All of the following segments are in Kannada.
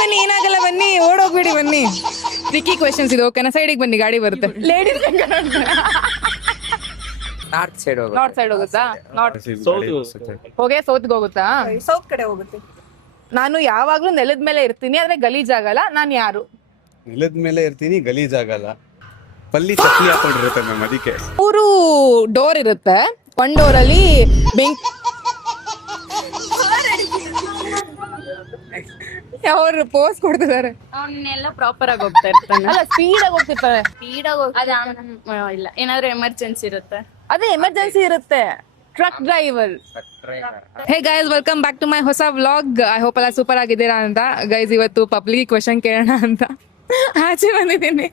ಬನ್ನಿ ಏನಾಗಲ್ಲ ಬನ್ನಿ ಓಡೋಗ್ಬಿಡಿ ಬನ್ನಿ. ಟ್ರಿಕ್ಕಿ ಕ್ವೆಶನ್ಸ್ ಇದು ಓಕೆನಾ? ಸೈಡಿಗೆ ಬನ್ನಿ ಗಾಡಿ ಬರುತ್ತೆ. Ladies north side north side ಹೋಗುತ್ತಾ? ಹೋಗಿ ಸೌತ್ಗೆ ಹೋಗುತ್ತಾ? ಸೌತ್ ಕಡೆ ಹೋಗುತ್ತೆ. ನಾನು ಯಾವಾಗ್ಲೂ ನೆಲದ ಮೇಲೆ ಇರ್ತೀನಿ ಆದ್ರೆ ಗಲೀಜಾಗಲ್ಲ, ನಾನು ಯಾರು? ನೆಲದ ಮೇಲೆ ಇರ್ತೀನಿ, ಗಲೀಜಾಗಲ್ಲ. ಪಲ್ಲಿ ಚಪ್ಪಲಿ ಹಾಕೊಂಡಿರುತ್ತೆ ಮ್ಯಾಮ್, ಅದಕ್ಕೆ. 3 ಡೋರ್ ಇರುತ್ತೆ. ಒಂದ್ ಡೋರ್ ಅಲ್ಲಿ ಬೆಂಕಿ ಅವ್ರು ಪೋಸ್ ಕೊಡ್ತಿದ್ದಾರೆ. ಅವನ್ನೆಲ್ಲ ಪ್ರಾಪರ್ ಆಗಿ ಹೋಗ್ತಾ ಇರ್ತಾನೆ. ಅಲ್ಲ ಸ್ಪೀಡ್ ಆಗಿ ಹೋಗ್ತಿರ್ತಾರೆ. ಇಲ್ಲ ಏನಾದ್ರೂ ಎಮರ್ಜೆನ್ಸಿ ಇರುತ್ತೆ. ಅದೇ ಎಮರ್ಜೆನ್ಸಿ ಇರುತ್ತೆ. Truck driver. Hey guys, welcome back to my ಹೊಸ ವ್ಲಾಗ್. ಐ ಹೋಪ್ ಎಲ್ಲ ಸೂಪರ್ ಆಗಿದ್ದೀರಾ ಅಂತ. ಗೈಸ್ ಇವತ್ತು ಪಬ್ಲಿಕ್ ಕ್ವೆಶನ್ ಕೇಳೋಣ ಅಂತ ಆಚೆ ಬಂದಿದ್ದೀನಿ.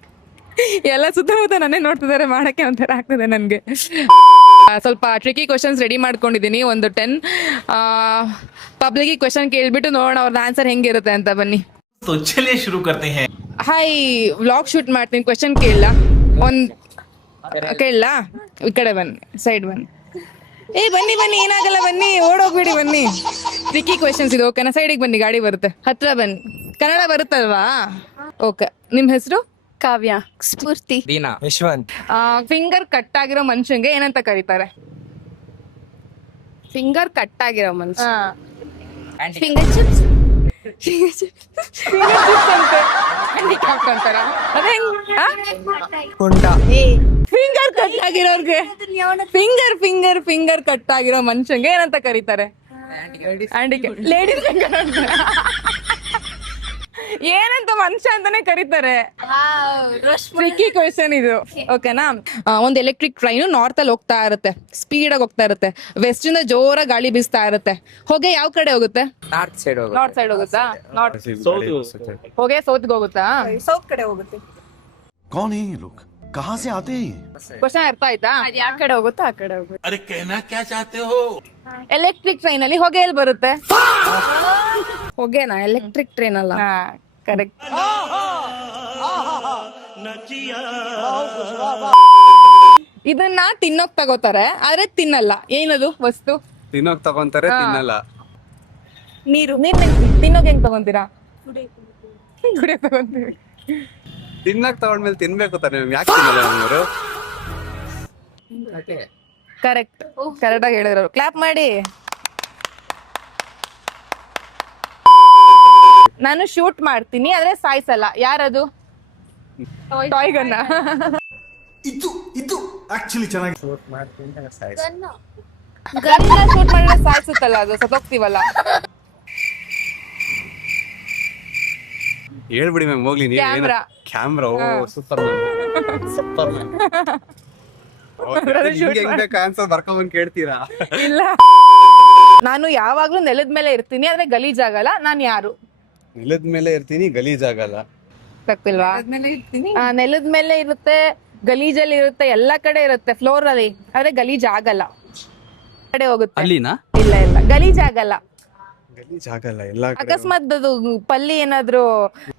ಎಲ್ಲ ಸುತ್ತಮುತ್ತ ನನ್ನೇ ನೋಡ್ತಿದ್ದಾರೆ, ಮಾಡಕ್ಕೆ ಒಂಥರ ಆಗ್ತದೆ ನನಗೆ. ಸ್ವಲ್ಪ ಟ್ರಿಕಿ ಕ್ವೆಶನ್ಸ್ ರೆಡಿ ಮಾಡ್ಕೊಂಡಿದ್ದೀನಿ. ಒಂದು 10 ಪಬ್ಲಿಕ್ ಕ್ವೆಶನ್ ಕೇಳ್ಬಿಟ್ಟು ನೋಡೋಣ ಅವ್ರದ್ದು ಆನ್ಸರ್ ಹೆಂಗಿರುತ್ತೆ ಅಂತ. ಬನ್ನಿ ಹಾಯ್, ವ್ಲಾಗ್ ಶೂಟ್ ಮಾಡ್ತೀನಿ. ಕ್ವೆಶನ್ ಕೇಳಲ್ಲ? ಕೇಳಲ್ಲ? ಈ ಕಡೆ ಬನ್ನಿ, ಸೈಡ್ ಬನ್ನಿ. ಬನ್ನಿ ಬನ್ನಿ ಏನಾಗಲ್ಲ ಬನ್ನಿ, ಓಡೋಗ್ಬಿಡಿ ಬನ್ನಿ. ಟ್ರಿಕ್ಕಿ ಕ್ವೆಶನ್ಸ್ ಇದು ಓಕೆನಾ? ಸೈಡಿಗೆ ಬನ್ನಿ ಗಾಡಿ ಬರುತ್ತೆ. ಹತ್ರ ಬನ್ನಿ. ಕನ್ನಡ ಬರುತ್ತಲ್ವಾ? ಓಕೆ. ನಿಮ್ ಹೆಸರು? ಕಾವ್ಯ. ಸ್ಫೂರ್ತಿ. ದೀನಾ. ಯಶವಂತ್. ಫಿಂಗರ್ ಕಟ್ ಆಗಿರೋ ಮನುಷ್ಯಂಗೆ ಏನಂತ ಕರೀತಾರೆ? ಫಿಂಗರ್ ಕಟ್ ಆಗಿರೋ ಮನುಷ್ಯ. Finger chips. ಹ್ಯಾಂಡಿಕ್ಯಾಪ್ ಅಂತಾರ? ಅದೇ ಫಿಂಗರ್ ಕಟ್ ಆಗಿರೋರ್ಗೆ, ಫಿಂಗರ್ ಕಟ್ ಆಗಿರೋ ಮನುಷ್ಯಂಗೆ ಏನಂತ ಕರೀತಾರೆ? ಹ್ಯಾಂಡಿಕ್ಯಾಪ್. ಲೇಡೀಸ್ ಏನಂತ ಮನುಷ್ಯ ಅಂತಾನೆ ಕರೀತಾರೆ. ಟ್ರಿಕ್ಕಿ ಕ್ವೆಶನ್ ಇದು ಓಕೆನಾ? ಒಂದು ಎಲೆಕ್ಟ್ರಿಕ್ ಟ್ರೈನ್ ನಾರ್ತ್ ಅಲ್ಲಿ ಹೋಗ್ತಾ ಇರುತ್ತೆ, ಸ್ಪೀಡ್ ಆಗಿ ಹೋಗ್ತಾ ಇರುತ್ತೆ. ವೆಸ್ಟ್ ಇಂದ ಜೋರ ಗಾಳಿ ಬೀಸ್ತಾ ಇರುತ್ತೆ. ಹೊಗೆ ಯಾವ ಕಡೆ ಹೋಗುತ್ತೆ? ನಾರ್ತ್ ಸೈಡ್ ನಾರ್ತ್ ಸೈಡ್ ಹೋಗುತ್ತಾ? ಹೊಗೆ ಸೌತ್ಗೆ ಹೋಗುತ್ತಾ? ಸೌತ್ ಕಡೆ ಹೋಗುತ್ತೆ. कौन है ये लोग, कहाँ से आते हैं? ಕ್ವಶನ್ ಅರ್ಥ ಆಯ್ತಾ? ಅದ್ ಯಾವ ಕಡೆ ಹೋಗುತ್ತೋ ಆ ಕಡೆ ಹೋಗುತ್ತೆ. अरे कहना क्या चाहते हो? ಎಲೆಕ್ಟ್ರಿಕ್ ಟ್ರೈನ್ ಅಲ್ಲಿ ಹೊಗೆ ಎಲ್ಲಿ ಬರುತ್ತೆ? ಹೊಗೆನಾ? ಎಲೆಕ್ಟ್ರಿಕ್ ಟ್ರೈನ್ ಅಲ್ಲ. ಹಾ ಕರೆಕ್ಟ್. ಇದನ್ನ ತಿನ್ನೋಕ್ ತಗೋತಾರೆ ಆದ್ರೆ ತಿನ್ನಲ್ಲ. ಏನದು ವಸ್ತು? ತಿನ್ನೋಕ್ ತಗೊಂತಾರೆ, ತಿನ್ನಲ್ಲ. ನೀರು. ನೀರ್ ತಿನ್ನೋಕ್ ಹೆಂಗ್ ತಗೊಂತೀರಾ? ಕುಡಿಯಕ್ ತಗೊಂತೀವಿ. ತಿನ್ನಕ್ ತಗೊಂಡ್ಮೇಲೆ ತಿನ್ಬೇಕು ತಾನೆ ಮ್ಯಾಮ್, ಯಾಕೆ ತಿನ್ನಲ್ಲ ನಮ್ಮವರು? ಕರೆಕ್ಟ್ ಆಗಿ ಹೇಳಿದ್ರು. ಕ್ಲಾಪ್ ಮಾಡಿ. ನಾನು ಶೂಟ್ ಮಾಡ್ತೀನಿ ಆದ್ರೆ ಸಾಯಿಸಲ್ಲ. ಯಾರದು? ಟಾಯ್ ಗನ್ನ. ಇದು ಆಕ್ಚುಲಿ ಚೆನ್ನಾಗಿ ಗನ್ನ ಶೂಟ್ ಮಾಡಿದ್ರೆ ಸಾಯಿಸುತ್ತಲ್ಲ, ಅದು ಸತ್ತೋಗ್ತೀವಲ್ಲ. ಹೇಳ್ಬಿಡಿ ಮ್ಯಾಮ್, ಹೋಗ್ಲಿ ನೀವು. ಕ್ಯಾಮ್ರಾ. ಕ್ಯಾಮ್ರಾ. ಓ ಸೂಪರ್ ಮ್ಯಾಮ್, ಸೂಪರ್ ಮ್ಯಾಮ್. ಹೆಂಗ್ ಬೇಕು ಆನ್ಸರ್ ಬರ್ಕೊಂಡ್ ಕೇಳ್ತೀರಾ? ಇಲ್ಲ, ನಾನು ಯಾವಾಗ್ಲೂ ನೆಲದ ಮೇಲೆ ಇರ್ತೀನಿ ಆದ್ರೆ ಗಲೀಜಾಗಲ್ಲ, ನಾನು ಯಾರು? ನೆಲದ ಮೇಲೆ ಇರ್ತೀನಿ, ಗಲೀಜಾಗಲ್ಲ. ತಪ್ಪಿಲ್ವಾ? ನೆಲದ ಮೇಲೆ ಇರುತ್ತೆ, ಗಲೀಜಲ್ಲಿ ಇರುತ್ತೆ, ಎಲ್ಲಾ ಕಡೆ ಇರುತ್ತೆ, ಫ್ಲೋರ್ ಅಲ್ಲಿ. ಆದ್ರೆ ಗಲೀಜ್ ಆಗಲ್ಲ. ಕಡೆ ಹೋಗುತ್ತೆ. ಅಲ್ಲಿನಾ? ಇಲ್ಲ ಗಲೀಜಾಗಲ್ಲ. ಗಲೀಜಾಗಲ್ಲ ಎಲ್ಲ ಕಡೆ. ಅಕಸ್ಮಾತ್ ಅದು ಪಲ್ಲಿ ಏನಾದ್ರು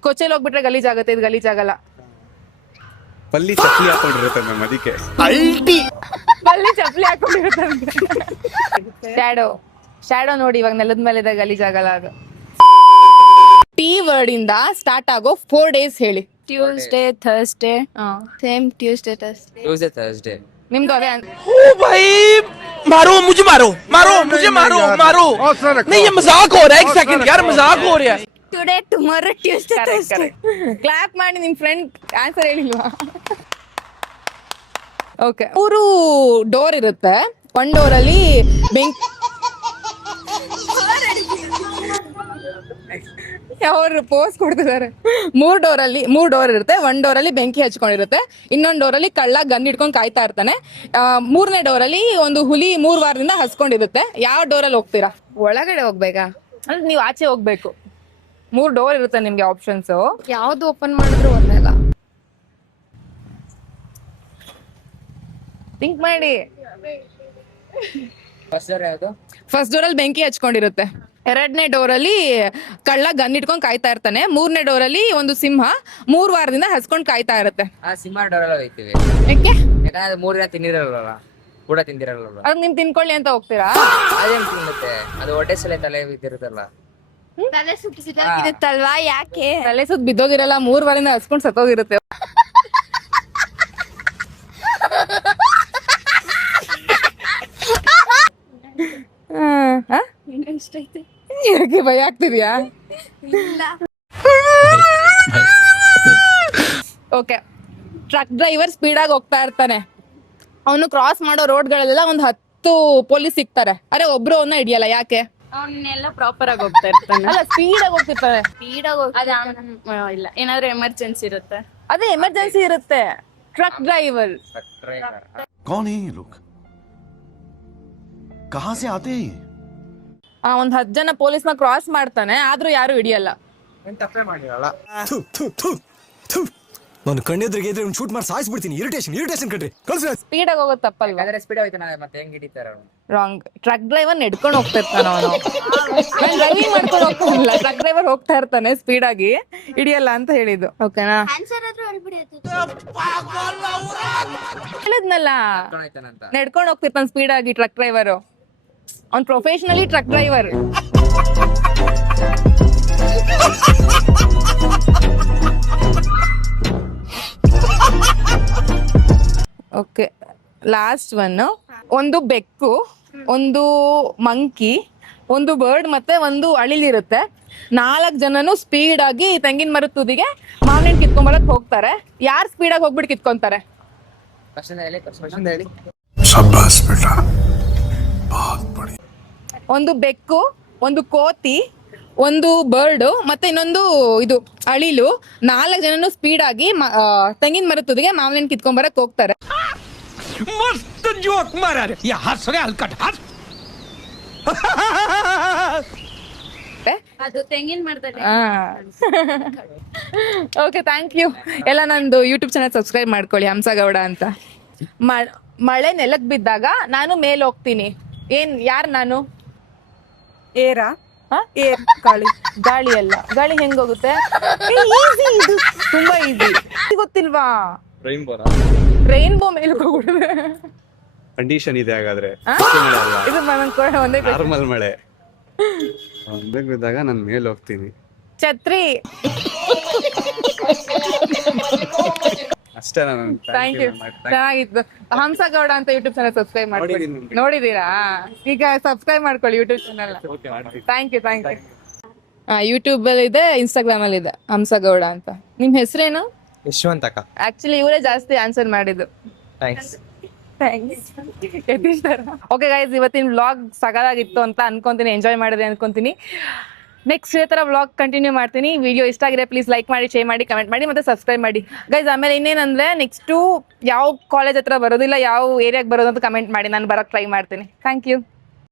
ಕೊಚ್ಚೆಲ್ ಹೋಗ್ಬಿಟ್ರೆ ಗಲೀಜಾಗುತ್ತೆ, ಇದು ಗಲೀಜಾಗಲ್ಲ. ಪಲ್ಲಿ ಚಪ್ಪಲಿ ಹಾಕೊಂಡಿರುತ್ತೆ ಮ್ಯಾಮ್, ಅದಕ್ಕೆ. ಪಲ್ಲಿ ಚಪ್ಪಲಿ ಹಾಕೊಂಡಿರುತ್ತೆ. ಶ್ಯಾಡೋ ನೋಡಿ, ಇವಾಗ ನೆಲದ ಮೇಲೆ ಇದೆ, ಗಲೀಜಾಗಲ್ಲ ಅದು. ಟಿ ವರ್ಡ್ ಇಂದ ಸ್ಟಾರ್ಟ್ ಆಗೋ 4 ಡೇಸ್ ಹೇಳಿ. Tuesday, Thursday. Same Tuesday, Thursday. Tuesday, Thursday. ನಿಮ್ದು ಅದೇ? मारो मुझे, मारो नहीं, ये मजाक हो रहा है. एक सेकंड यार, मजाक हो रहा है. Today, tomorrow, Tuesday, Thursday. Clap ಮಾಡಿ. ನಿಮ್ ಫ್ರೆಂಡ್ ಆನ್ಸರ್ ಹೇಳಿಲ್ವಾ? ಓಕೆ. 3 ಡೋರ್ ಇರುತ್ತೆ. ಒಂದ್ ಡೋರ್ ಅಲ್ಲಿ ಬೆಂಕಿ ಅವ್ರು ಪೋಸ್ ಕೊಡ್ತಿದ್ದಾರೆ. 3 ಡೋರ್ ಇರುತ್ತೆ. ಒಂದ್ ಡೋರ್ ಅಲ್ಲಿ ಬೆಂಕಿ ಹಚ್ಕೊಂಡಿರುತ್ತೆ, ಇನ್ನೊಂದ್ ಡೋರ್ ಅಲ್ಲಿ ಕಳ್ಳ ಗನ್ ಇಟ್ಕೊಂಡು ಕಾಯ್ತಾ ಇರ್ತಾನೆ. 3ನೇ ಡೋರ್ ಅಲ್ಲಿ ಒಂದು ಹುಲಿ 3 ವಾರದಿಂದ ಹಸ್ಕೊಂಡಿರುತ್ತೆ. ಯಾವ ಡೋರ್ ಅಲ್ಲಿ ಹೋಗ್ತೀರಾ? ಒಳಗಡೆ ಹೋಗ್ಬೇಕಾ? ಅಂದ್ರೆ ನೀವು ಆಚೆ ಹೋಗ್ಬೇಕು. 3 ಡೋರ್ ಇರುತ್ತೆ ನಿಮ್ಗೆ ಆಪ್ಷನ್ಸ್. ಯಾವ್ದು ಓಪನ್ ಮಾಡಿದ್ರು ಒಂದಲ್ಲ. ಥಿಂಕ್ ಮಾಡಿ. ಫಸ್ಟ್ ಡೋರ್ ಅಲ್ಲಿ ಬೆಂಕಿ ಹಚ್ಕೊಂಡಿರುತ್ತೆ, 2ನೇ ಡೋರ್ ಅಲ್ಲಿ ಕಳ್ಳ ಗನ್ ಇಟ್ಕೊಂಡ್ ಕಾಯ್ತಾ ಇರ್ತಾನೆ, 3ನೇ ಡೋರ್ ಅಲ್ಲಿ ಒಂದು ಸಿಂಹ 3 ವಾರದಿಂದ ಹಸ್ಕೊಂಡ್ ಕಾಯ್ತಾ ಇರುತ್ತೆ. ಆ ಸಿಂಹ ಡೋರೆಲ್ಲ ಹೋಯ್ತೀವಿ, ಯಾಕೆ? ಯಾಕಂದ್ರೆ 3 ದಿನ ತಿಂದಿರಲ್ಲ, ಕೂಡ ತಿಂದಿರಲ್ಲ. ಅದ್ ನಿಮ್ ತಿನ್ಕೊಳ್ಳಿ ಅಂತ ಹೋಗ್ತೀರಾ? ಅದೇನ್ ತಿನ್ನುತ್ತೆ, ಅದು ಹೊಟ್ಟೆ ಸಲ ತಲೆ ಬಿದ್ದಿರುತ್ತಲ್ಲ. ತಲೆ ಸುತ್ತಿರುತ್ತಲ್ವಾ ಯಾಕೆ? ತಲೆ ಸುತ್ತ ಬಿದ್ದೋಗಿರಲ್ಲ, 3 ವಾರದಿಂದ ಹಸ್ಕೊಂಡ್ ಸತ್ತೋಗಿರುತ್ತೆ. ಯಾಕೆ ಭಯ ಆಗ್ತಿದ್ಯಾ? ಓಕೆ, ಟ್ರಕ್ ಡ್ರೈವರ್ ಸ್ಪೀಡಾಗಿ ಹೋಗ್ತಾ ಇರ್ತಾನೆ. ಅವನು ಕ್ರಾಸ್ ಮಾಡೋ ರೋಡ್ಗಳೆಲ್ಲ 10 ಪೊಲೀಸ್ ಸಿಗ್ತಾರೆ. ಅರೆ ಒಬ್ರು ಅವನ್ನ ಹಿಡಿಯಲ್ಲ, ಯಾಕೆ? ಅವನ್ನೆಲ್ಲ ಪ್ರಾಪರ್ ಆಗಿ ಹೋಗ್ತಾ ಇರ್ತಾನೆ. ಅಲ್ಲ, ಸ್ಪೀಡಾಗಿ ಹೋಗ್ತಿರ್ತಾನೆ. ಇಲ್ಲ, ಏನಾದ್ರೂ ಎಮರ್ಜೆನ್ಸಿ ಇರುತ್ತೆ. ಅದೇ ಎಮರ್ಜೆನ್ಸಿ ಇರುತ್ತೆ. Truck driver. कौन है ये लोग कहाँ से आते हैं ये? 10 ಜನ ಪೊಲೀಸ್ನ ಕ್ರಾಸ್ ಮಾಡ್ತಾನೆ, ಆದ್ರೂ ಯಾರು ಹಿಡಿಯಲ್ಲ. ತಪ್ಪೇ ಮಾಡಿರಲ್ಲ. ನಾನು ಕಣ್ಣೆದ್ರಿಗೆ ಇದ್ರೆ ಒಂದು ಶೂಟ್ ಮಾಡಿ ಸಾಯಿಸ್ಬಿಡ್ತೀನಿ. ಇರಿಟೇಷನ್ ಕಣ್ರಿ, ಕಳ್ಸಿ. ಸ್ಪೀಡಾಗಿ ಹೋಗೋದು ತಪ್ಪಲ್ವಾ? ಯಾಕಂದ್ರೆ ಸ್ಪೀಡ್ ಹೋಯ್ತು ಮತ್ತೆ ಹೆಂಗ್ ಹಿಡಿತಾರ ಅವ್ನು? ರಾಂಗ್. ಟ್ರಕ್ ಡ್ರೈವರ್ ನಡ್ಕೊಂಡು ಹೋಗ್ತಾ ಇರ್ತಾನ ಅವನು. ಡ್ರೈವಿಂಗ್ ಮಾಡ್ಕೊಂಡು ಹೋಗ್ತಾನಲ್ಲ, ಟ್ರಕ್ ಡ್ರೈವರ್ ಹೋಗ್ತಾ ಇರ್ತಾನೆ ಸ್ಪೀಡಾಗಿ, ಹಿಡಿಯಲ್ಲ ಅಂತ ಹೇಳಿದ್ದು. ಓಕೆನಾ? ಹೇಳಿದ್ನಲ್ಲ, ಹೋಯ್ತಾನಂತ. ನಡ್ಕೊಂಡು ಹೋಗ್ತಿರ್ತಾನೆ ಸ್ಪೀಡಾಗಿ ಟ್ರಕ್ ಡ್ರೈವರ್. ಅವ್ನ್ professionally truck driver. Okay, last one. ಒಂದು ಬೆಕ್ಕು, ಒಂದು ಮಂಕಿ, ಒಂದು ಬರ್ಡ್ ಮತ್ತೆ ಒಂದು ಅಳಿಲಿರುತ್ತೆ. 4 ಜನನು ಸ್ಪೀಡ್ ಆಗಿ ತೆಂಗಿನ ಮರದ ತುದಿಗೆ ಮಾವಿನ ಕಿತ್ಕೊಂಬರಕ್ ಹೋಗ್ತಾರೆ. ಯಾರು ಸ್ಪೀಡ್ ಆಗಿ ಹೋಗ್ಬಿಟ್ಟು ಕಿತ್ಕೊಂತಾರೆ? ಕ್ವಶನ್ ಹೇಳಿ. शाबाश बेटा, बहुत बढ़िया. ಒಂದು ಬೆಕ್ಕು, ಒಂದು ಕೋತಿ, ಒಂದು ಬರ್ಡ್ ಮತ್ತೆ ಇನ್ನೊಂದು ಇದು ಅಳಿಲು. 4 ಜನನು ಸ್ಪೀಡ್ ಆಗಿ ತೆಂಗಿನ ಮರದ ತುದಿಗೆ ಮಾವಿನ ಕಿತ್ಕೊಂಬರಕ್ ಹೋಗ್ತಾರೆ. मस्त जोक मारा रे. या हंस रे हलकट हंस. ಅದು ತೆಂಗಿನ ಮರದಲ್ಲಿ. Okay, thank you. ಎಲ್ಲ ನಂದು ಯೂಟ್ಯೂಬ್ ಚಾನಲ್ ಸಬ್ಸ್ಕ್ರೈಬ್ ಮಾಡ್ಕೊಳ್ಳಿ, ಹಂಸಗೌಡ ಅಂತ. ಮಳೆ ನೆಲಕ್ ಬಿದ್ದಾಗ ನಾನು ಮೇಲ್ ಹೋಗ್ತೀನಿ. ಯಾರು ನಾನು? ಏರ ಹ? ಏರ್ ಗಾಳಿ. ಗಾಳಿ ಅಲ್ಲ. ಗಾಳಿ ಹೆಂಗ್ ಹೋಗುತ್ತೆ? ಈಸಿ, ಇದು ತುಂಬಾ ಈಸಿ. ಗೊತ್ತಿಲ್ವಾ? ರೈನ್ಬೋ ಮೇಲೆ ಹೋಗ್ಬಿಡುತ್ತೆ. ಕಂಡೀಷನ್ ಇದೆ ಹಾಗಾದ್ರೆ. ಇದು ಒಂದೇ question. ನಾರ್ಮಲ್ ಮಳೆ ಬಿದ್ದಾಗ ನಾನು ಮೇಲೆ ಹೋಗ್ತೀನಿ. ಛತ್ರಿ. ಅಷ್ಟೇ. ನಾನು ಥ್ಯಾಂಕ್ ಯು, ಚೆನ್ನಾಗಿತ್ತು. ಹಂಸಗೌಡ ಅಂತ ಯೂಟ್ಯೂಬ್ ಚಾನಲ್ ಸಬ್ಸ್ಕ್ರೈಬ್ ಮಾಡ್ಕೊಳ್ಳಿ. ನೋಡಿದೀರಾ? ಈಗ ಸಬ್ಸ್ಕ್ರೈಬ್ ಮಾಡ್ಕೊಳ್ಳಿ YouTube channel. Thank you. YouTube ಅಲ್ಲಿ ಇದೆ, ಇನ್ಸ್ಟಾಗ್ರಾಮ್ ಅಲ್ಲಿ ಇದೆ, ಹಂಸಗೌಡ ಅಂತ. ನಿಮ್ ಹೆಸರೇನು? ಯಶವಂತ್ ಅಕ್ಕ. ಆಕ್ಚುಲಿ ಇವರೇ ಜಾಸ್ತಿ ಆನ್ಸರ್ ಮಾಡಿದ್ದು. ಥ್ಯಾಂಕ್ಸ್. ಓಕೆ ಗೈಸ್, ಇವತ್ತಿನ ವ್ಲಾಗ್ ಸಗದಾಗಿತ್ತು ಅಂತ ಅನ್ಕೊಂತೀನಿ. ಎಂಜಾಯ್ ಮಾಡಿದೆ ಅನ್ಕೊಂತೀನಿ. ನೆಕ್ಸ್ಟ್ ಇದೇ ಥರ ವ್ಲಾಗ್ ಕಂಟಿನ್ಯೂ ಮಾಡ್ತೀನಿ. ವಿಡಿಯೋ ಇಷ್ಟ ಆಗಿದೆ ಪ್ಲೀಸ್ ಲೈಕ್ ಮಾಡಿ, ಶೇರ್ ಮಾಡಿ, ಕಮೆಂಟ್ ಮಾಡಿ, ಮತ್ತೆ ಸಬ್ಸ್ಕ್ರೈಬ್ ಮಾಡಿ ಗೈಸ್. ಆಮೇಲೆ ಇನ್ನೇನಂದ್ರೆ ನೆಕ್ಸ್ಟು ಯಾವ ಕಾಲೇಜ್ ಹತ್ರ ಬರೋದಿಲ್ಲ, ಯಾವ ಏರಿಯಾಗೆ ಬರೋದು ಅಂತ ಕಮೆಂಟ್ ಮಾಡಿ, ನಾನು ಬರೋಕ್ಕೆ ಟ್ರೈ ಮಾಡ್ತೀನಿ. Thank you.